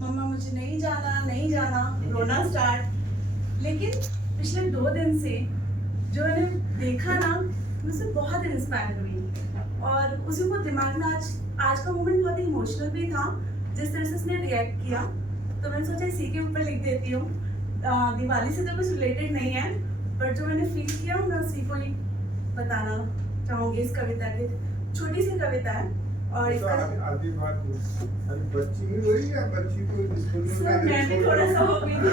मम्मा मुझे नहीं जाना नहीं जाना, रोना स्टार्ट। लेकिन पिछले 2 दिन से जो मैंने देखा ना, मुझसे बहुत इंस्पायर हुई और उसी को दिमाग में आज का मोमेंट बहुत इमोशनल भी था, जिस तरह से उसने रिएक्ट किया। तो मैंने सोचा इसी के ऊपर लिख देती हूँ। दिवाली से तो कुछ रिलेटेड नहीं है, पर जो मैंने फील किया मैं उसी को ही बताना चाहूँगी। इस कविता की छोटी सी कविता है और इसका आधी बात बच्ची में हुई या बच्ची को स्कूल में मैं भी थोड़ा सा हो गई थी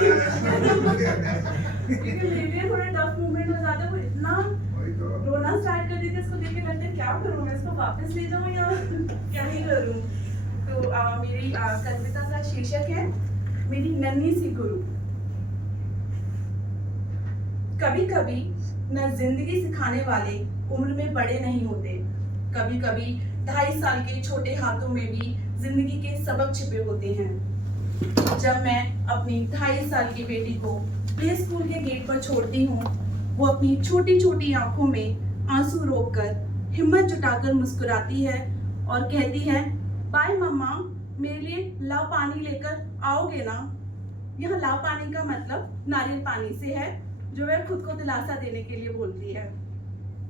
क्योंकि मेरे लिए थोड़ा टफ मोमेंट हो जाता है। वो इतना रोना स्टार्ट कर देती है, इसको देख के लगता है क्या करूँ मैं, इसको वापस ले जाऊँ या क्या ही करूँ। तो मेरी कविता का शीर्षक है मेरी नन्ही सी गुरु। कभी कभी न जिंदगी सिखाने वाले उम्र में बड़े नहीं होते, कभी कभी 2.5 साल के छोटे हाथों में भी जिंदगी के सबक छिपे होते हैं। जब मैं अपनी 2.5 साल की बेटी को प्ले स्कूल के गेट पर छोड़ती हूँ, वो अपनी छोटी छोटी आंखों में आंसू रोककर हिम्मत जुटाकर मुस्कुराती है और कहती है, बाय मम्मा, मेरे लिए लाव पानी लेकर आओगे ना। यह लाव पानी का मतलब नारियल पानी से है, जो वह खुद को दिलासा देने के लिए बोलती है।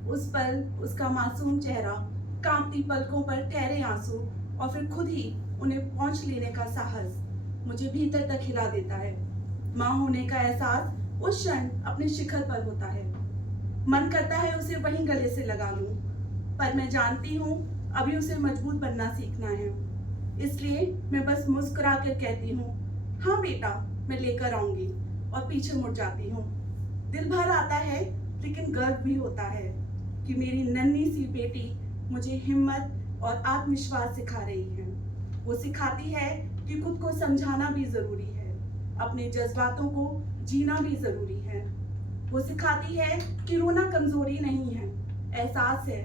उस पल उसका मासूम चेहरा, कांपती पलकों पर ठहरे आंसू और फिर खुद ही उन्हें पहुंच लेने का साहस मुझे भीतर तक हिला देता है। माँ होने का एहसास उस क्षण अपने शिखर पर होता है। मन करता है उसे वहीं गले से लगा लूं, पर मैं जानती हूँ अभी उसे मजबूत बनना सीखना है। इसलिए मैं बस मुस्कुरा कर कहती हूँ, हाँ बेटा, मैं लेकर आऊंगी, और पीछे मुड़ जाती हूँ। दिल भर आता है, लेकिन गर्व भी होता है कि मेरी नन्ही सी बेटी मुझे हिम्मत और आत्मविश्वास सिखा रही है। वो सिखाती है कि खुद को समझाना भी जरूरी है, अपने जज्बातों को जीना भी जरूरी है। वो सिखाती है कि रोना कमजोरी नहीं है, एहसास है,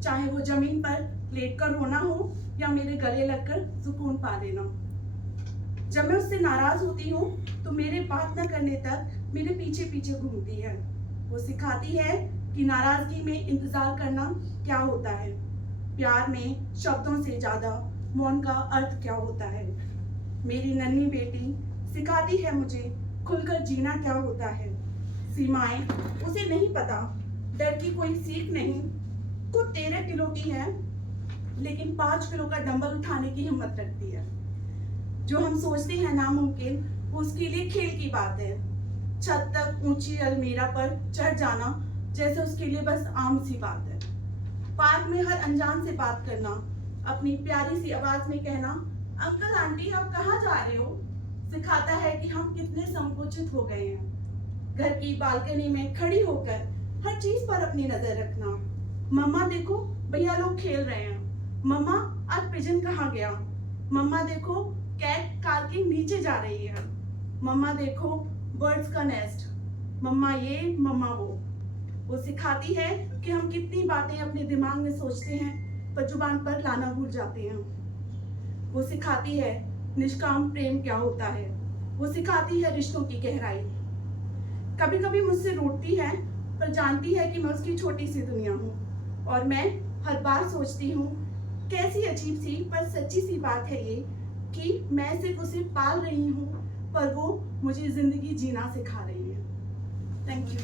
चाहे वो जमीन पर लेटकर रोना हो या मेरे गले लगकर सुकून पा लेना। जब मैं उससे नाराज होती हूँ तो मेरे बात न करने तक मेरे पीछे पीछे घूमती है। वो सिखाती है कि नाराजगी में इंतजार करना क्या होता है, प्यार में शब्दों से ज्यादा मौन का अर्थ क्या होता है। मेरी नन्ही बेटी सिखाती है मुझे खुलकर जीना क्या होता है। सीमाएं उसे नहीं पता, डर की कोई सीख नहीं। खुद 13 किलो की है, लेकिन 5 किलो का डंबल उठाने की हिम्मत रखती है। जो हम सोचते हैं नामुमकिन, उसके लिए खेल की बात है। छत तक ऊंची अलमीरा पर चढ़ जाना जैसे उसके लिए बस आम सी बात है। पार्क में हर अनजान से बात करना, अपनी प्यारी सी आवाज में कहना, अंकल आंटी आप कहाँ जा रहे हो, सिखाता है कि हम कितने संकुचित हो गए हैं। घर की बालकनी में खड़ी होकर हर चीज पर अपनी नजर रखना। मम्मा देखो भैया लोग खेल रहे हैं, मम्मा आज पिजन कहाँ गया, मम्मा देखो कैट कार के नीचे जा रही है, मम्मा देखो बर्ड्स का नेस्ट, मम्मा ये मम्मा वो सिखाती है कि हम कितनी बातें अपने दिमाग में सोचते हैं पर जुबान पर लाना भूल जाते हैं। वो सिखाती है निष्काम प्रेम क्या होता है। वो सिखाती है रिश्तों की गहराई। कभी कभी मुझसे रूठती है, पर जानती है कि मैं उसकी छोटी सी दुनिया हूँ। और मैं हर बार सोचती हूँ, कैसी अजीब सी पर सच्ची सी बात है ये कि मैं सिर्फ उसे पाल रही हूँ, पर वो मुझे जिंदगी जीना सिखा रही है। Thank you.